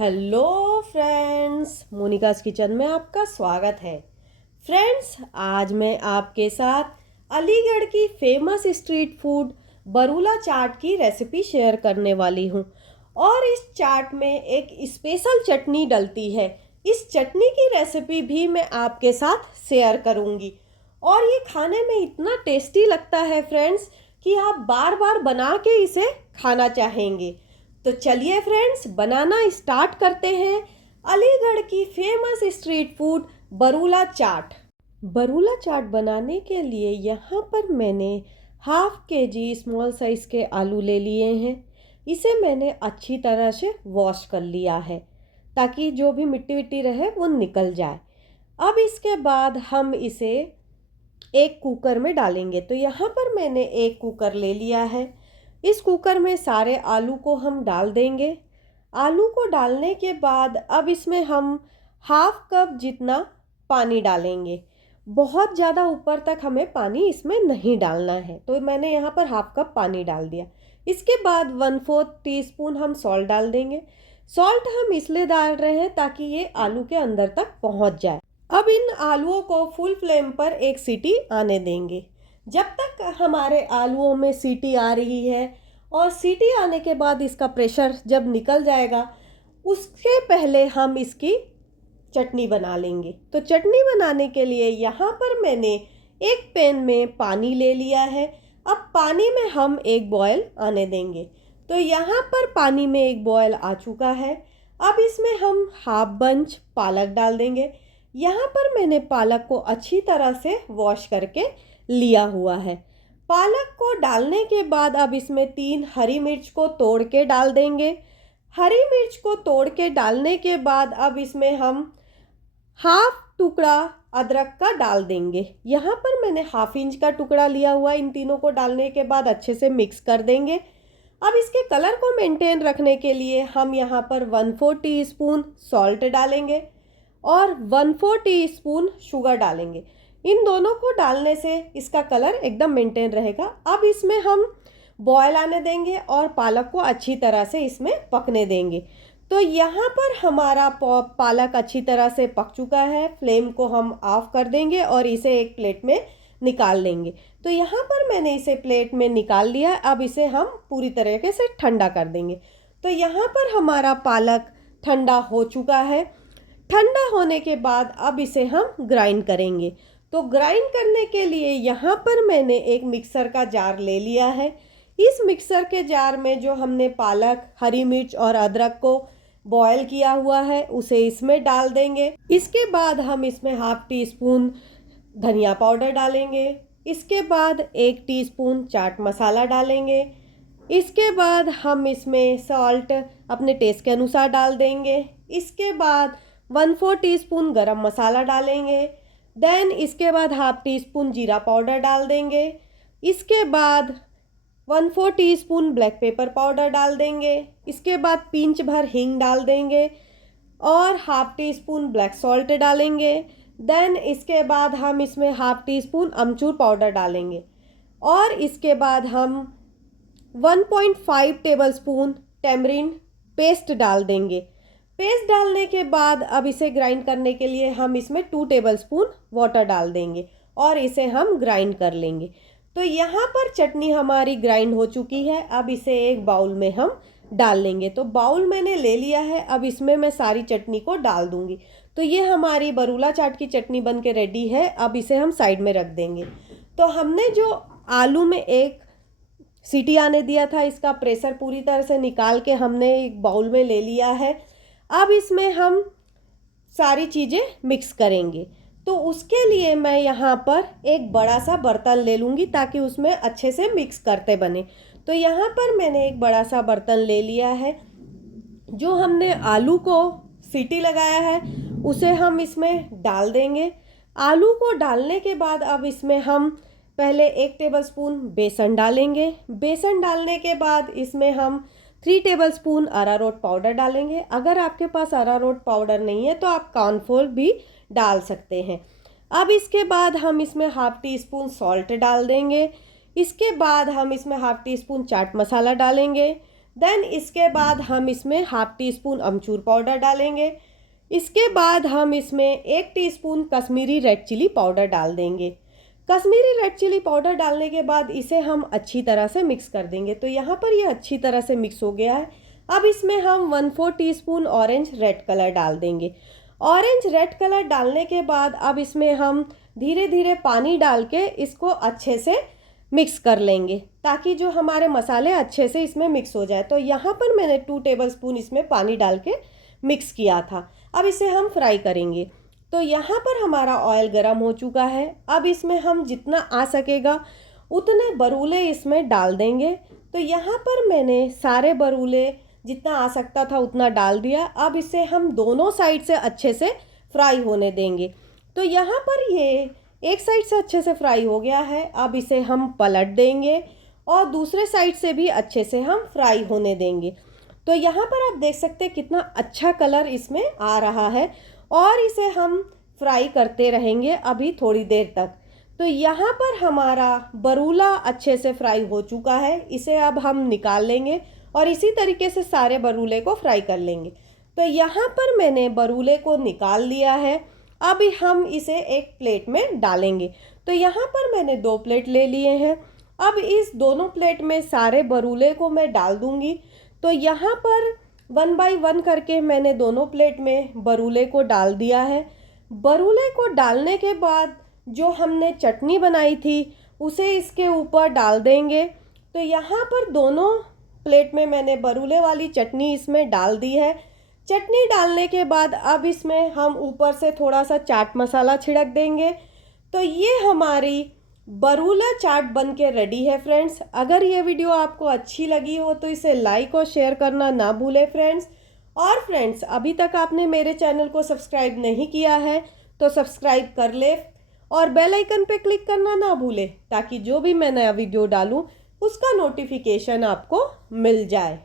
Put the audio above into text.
Hello friends, Monika's kitchen में आपका स्वागत है। फ्रेंड्स, आज मैं आपके साथ अलीगढ़ की फेमस स्ट्रीट फूड बरूला चाट की रेसिपी शेयर करने वाली हूँ। और इस चाट में एक स्पेशल चटनी डलती है। इस चटनी की रेसिपी भी मैं आपके साथ शेयर करूँगी। और ये खाने में इतना टेस्टी लगता है फ्रेंड्स कि आप बार बार बना के इसे खाना चाहेंगे। तो चलिए फ्रेंड्स, बनाना स्टार्ट करते हैं अलीगढ़ की फेमस स्ट्रीट फूड बरूला चाट। बरूला चाट बनाने के लिए यहाँ पर मैंने हाफ केजी स्मॉल साइज़ के आलू ले लिए हैं। इसे मैंने अच्छी तरह से वॉश कर लिया है ताकि जो भी मिट्टी विट्टी रहे वो निकल जाए। अब इसके बाद हम इसे एक कुकर में डालेंगे। तो यहाँ पर मैंने एक कुकर ले लिया है। इस कुकर में सारे आलू को हम डाल देंगे। आलू को डालने के बाद अब इसमें हम हाफ कप जितना पानी डालेंगे। बहुत ज़्यादा ऊपर तक हमें पानी इसमें नहीं डालना है, तो मैंने यहाँ पर हाफ कप पानी डाल दिया। इसके बाद 1/4 टीस्पून हम सॉल्ट डाल देंगे। सॉल्ट हम इसलिए डाल रहे हैं ताकि ये आलू के अंदर तक पहुँच जाए। अब इन आलूओं को फुल फ्लेम पर एक सीटी आने देंगे। जब तक हमारे आलूओं में सीटी आ रही है और सीटी आने के बाद इसका प्रेशर जब निकल जाएगा, उसके पहले हम इसकी चटनी बना लेंगे। तो चटनी बनाने के लिए यहाँ पर मैंने एक पैन में पानी ले लिया है। अब पानी में हम एक बॉयल आने देंगे। तो यहाँ पर पानी में एक बॉयल आ चुका है। अब इसमें हम हाफ बंच पालक डाल देंगे। यहाँ पर मैंने पालक को अच्छी तरह से वॉश करके लिया हुआ है। पालक को डालने के बाद अब इसमें 3 हरी मिर्च को तोड़ के डाल देंगे। हरी मिर्च को तोड़ के डालने के बाद अब इसमें हम हाफ टुकड़ा अदरक का डाल देंगे। यहाँ पर मैंने हाफ इंच का टुकड़ा लिया हुआ। इन तीनों को डालने के बाद अच्छे से मिक्स कर देंगे। अब इसके कलर को मेंटेन रखने के लिए हम यहाँ पर 1/4 टीस्पून सॉल्ट डालेंगे और 1/4 टीस्पून शुगर डालेंगे। इन दोनों को डालने से इसका कलर एकदम मेंटेन रहेगा। अब इसमें हम बॉयल आने देंगे और पालक को अच्छी तरह से इसमें पकने देंगे। तो यहाँ पर हमारा पालक अच्छी तरह से पक चुका है। फ्लेम को हम ऑफ कर देंगे और इसे एक प्लेट में निकाल लेंगे। तो यहाँ पर मैंने इसे प्लेट में निकाल लिया। अब इसे हम पूरी तरीके से ठंडा कर देंगे। तो यहाँ पर हमारा पालक ठंडा हो चुका है। ठंडा होने के बाद अब इसे हम ग्राइंड करेंगे। तो ग्राइंड करने के लिए यहाँ पर मैंने एक मिक्सर का जार ले लिया है। इस मिक्सर के जार में जो हमने पालक, हरी मिर्च और अदरक को बॉयल किया हुआ है उसे इसमें डाल देंगे। इसके बाद हम इसमें हाफ टीस्पून धनिया पाउडर डालेंगे। इसके बाद 1 टीस्पून चाट मसाला डालेंगे। इसके बाद हम इसमें सॉल्ट अपने टेस्ट के अनुसार डाल देंगे। इसके बाद 1/4 टीस्पून गरम मसाला डालेंगे। देन इसके बाद हाफ टीस्पून जीरा पाउडर डाल देंगे। इसके बाद 1/4 टीस्पून ब्लैक पेपर पाउडर डाल देंगे। इसके बाद पिंच भर हींग डाल देंगे और हाफ टीस्पून ब्लैक सॉल्ट डालेंगे। देन इसके बाद हम इसमें हाफ टीस्पून अमचूर पाउडर डालेंगे और इसके बाद हम 1.5 टेबलस्पून टेमरिंड पेस्ट डाल देंगे। पेस्ट डालने के बाद अब इसे ग्राइंड करने के लिए हम इसमें 2 टेबलस्पून वाटर डाल देंगे और इसे हम ग्राइंड कर लेंगे। तो यहाँ पर चटनी हमारी ग्राइंड हो चुकी है। अब इसे एक बाउल में हम डाल लेंगे। तो बाउल मैंने ले लिया है। अब इसमें मैं सारी चटनी को डाल दूँगी। तो ये हमारी बरूला चाट की चटनी बन के रेडी है। अब इसे हम साइड में रख देंगे। तो हमने जो आलू में एक सीटी आने दिया था, इसका प्रेशर पूरी तरह से निकाल के हमने एक बाउल में ले लिया है। अब इसमें हम सारी चीज़ें मिक्स करेंगे। तो उसके लिए मैं यहाँ पर एक बड़ा सा बर्तन ले लूँगी ताकि उसमें अच्छे से मिक्स करते बने। तो यहाँ पर मैंने एक बड़ा सा बर्तन ले लिया है। जो हमने आलू को सीटी लगाया है उसे हम इसमें डाल देंगे। आलू को डालने के बाद अब इसमें हम पहले 1 टेबलस्पून बेसन डालेंगे। बेसन डालने के बाद इसमें हम 3 टेबलस्पून अरारोट पाउडर डालेंगे। अगर आपके पास अरारोट पाउडर नहीं है तो आप कॉर्नफ्लोर भी डाल सकते हैं। अब इसके बाद हम इसमें हाफ टीस्पून सॉल्ट डाल देंगे। इसके बाद हम इसमें हाफ टीस्पून चाट मसाला डालेंगे। देन इसके बाद हम इसमें half teaspoon amchur powder डालेंगे। इसके बाद हम इसमें 1 teaspoon Kashmiri red chilli powder डाल देंगे। कश्मीरी रेड चिली पाउडर डालने के बाद इसे हम अच्छी तरह से मिक्स कर देंगे। तो यहाँ पर ये अच्छी तरह से मिक्स हो गया है। अब इसमें हम 1/4 टीस्पून ऑरेंज रेड कलर डाल देंगे। ऑरेंज रेड कलर डालने के बाद अब इसमें हम धीरे धीरे पानी डाल के इसको अच्छे से मिक्स कर लेंगे ताकि जो हमारे मसाले अच्छे से इसमें मिक्स हो जाए। तो यहाँ पर मैंने 2 टेबलस्पून इसमें पानी डाल के मिक्स किया था। अब इसे हम फ्राई करेंगे। तो यहाँ पर हमारा ऑयल गर्म हो चुका है। अब इसमें हम जितना आ सकेगा उतने बरूले इसमें डाल देंगे। तो यहाँ पर मैंने सारे बरूले जितना आ सकता था उतना डाल दिया। अब इसे हम दोनों साइड से अच्छे से फ्राई होने देंगे। तो यहाँ पर ये एक साइड से अच्छे से फ्राई हो गया है। अब इसे हम पलट देंगे और दूसरे साइड से भी अच्छे से हम फ्राई होने देंगे। तो यहाँ पर आप देख सकते हैं कितना अच्छा कलर इसमें आ रहा है और इसे हम फ्राई करते रहेंगे अभी थोड़ी देर तक। तो यहाँ पर हमारा बरूला अच्छे से फ्राई हो चुका है। इसे अब हम निकाल लेंगे और इसी तरीके से सारे बरूले को फ्राई कर लेंगे। तो यहाँ पर मैंने बरूले को निकाल लिया है। अब हम इसे एक प्लेट में डालेंगे। तो यहाँ पर मैंने 2 प्लेट ले लिए हैं। अब इस दोनों प्लेट में सारे बरूले को मैं डाल दूँगी। तो यहाँ पर 1 बाय 1 करके मैंने दोनों प्लेट में बरूले को डाल दिया है। बरूले को डालने के बाद जो हमने चटनी बनाई थी उसे इसके ऊपर डाल देंगे। तो यहाँ पर दोनों प्लेट में मैंने बरूले वाली चटनी इसमें डाल दी है। चटनी डालने के बाद अब इसमें हम ऊपर से थोड़ा सा चाट मसाला छिड़क देंगे। तो ये हमारी बरूला चाट बन के रेडी है फ्रेंड्स। अगर ये वीडियो आपको अच्छी लगी हो तो इसे लाइक और शेयर करना ना भूलें फ्रेंड्स। और फ्रेंड्स, अभी तक आपने मेरे चैनल को सब्सक्राइब नहीं किया है तो सब्सक्राइब कर ले और बेल आइकन पे क्लिक करना ना भूलें ताकि जो भी मैं नया वीडियो डालूँ उसका नोटिफिकेशन आपको मिल जाए।